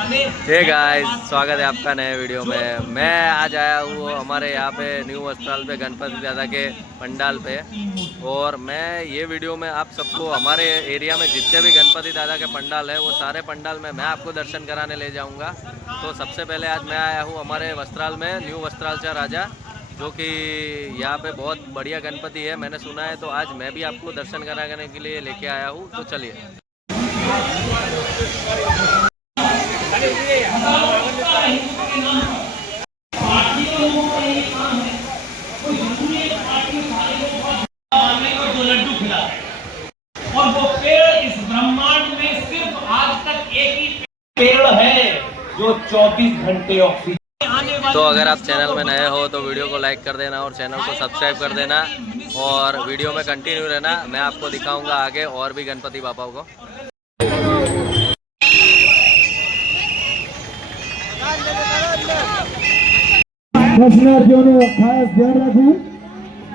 Hey guys, स्वागत है आपका नए वीडियो में। मैं आज आया हूँ हमारे यहाँ पे न्यू वस्त्राल पे गणपति दादा के पंडाल पे। और मैं ये वीडियो में आप सबको हमारे एरिया में जितने भी गणपति दादा के पंडाल है वो सारे पंडाल में मैं आपको दर्शन कराने ले जाऊँगा। तो सबसे पहले आज मैं आया हूँ हमारे वस्त्राल में, न्यू वस्त्रालचा राजा, जो कि यहाँ पे बहुत बढ़िया गणपति है मैंने सुना है। तो आज मैं भी आपको दर्शन कराने के लिए लेके आया हूँ, तो चलिए। और वो पेड़ इस ब्रह्मांड में सिर्फ आज तक एक ही पेड़ है जो 24 घंटे ऑक्सीजन। तो अगर आप चैनल में नए हो तो वीडियो को लाइक कर देना और चैनल को सब्सक्राइब कर देना, और वीडियो में कंटिन्यू रहना। मैं आपको दिखाऊंगा आगे और भी गणपति बापाओं को। દર્શનાર્થીઓનું ખાસ ધ્યાન રાખવું,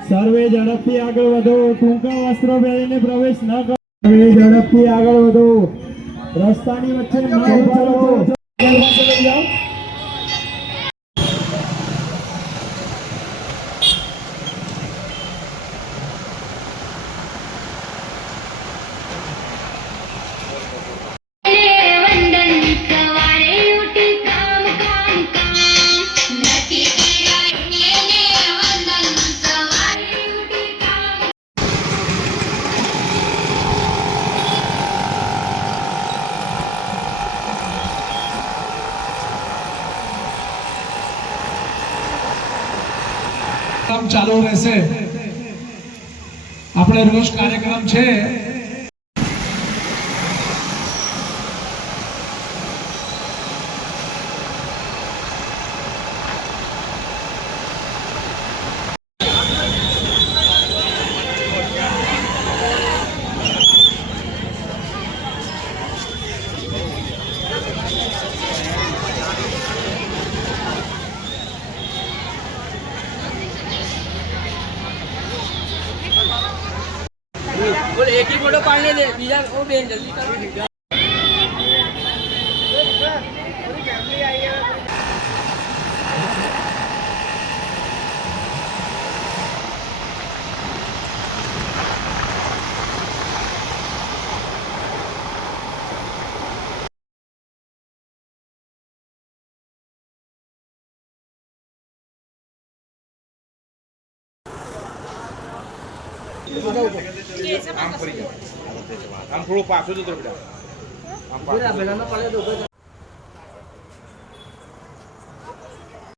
સર્વે ઝડપથી આગળ વધો, ટૂંકા વસ્ત્રો પહેરીને પ્રવેશ ન કરો, સર્વે ઝડપથી આગળ વધો, રસ્તાની વચ્ચે ન ઊભા રહો, પાસે લઈ જાઓ। ચાલુ રહેશે, આપણે રોજ કાર્યક્રમ છે। बोल एक ही फोटो पालने दे, बीजा वो बेन जल्दी करो। આમ થોડું પાછું જતો બેટા, આમ પાછું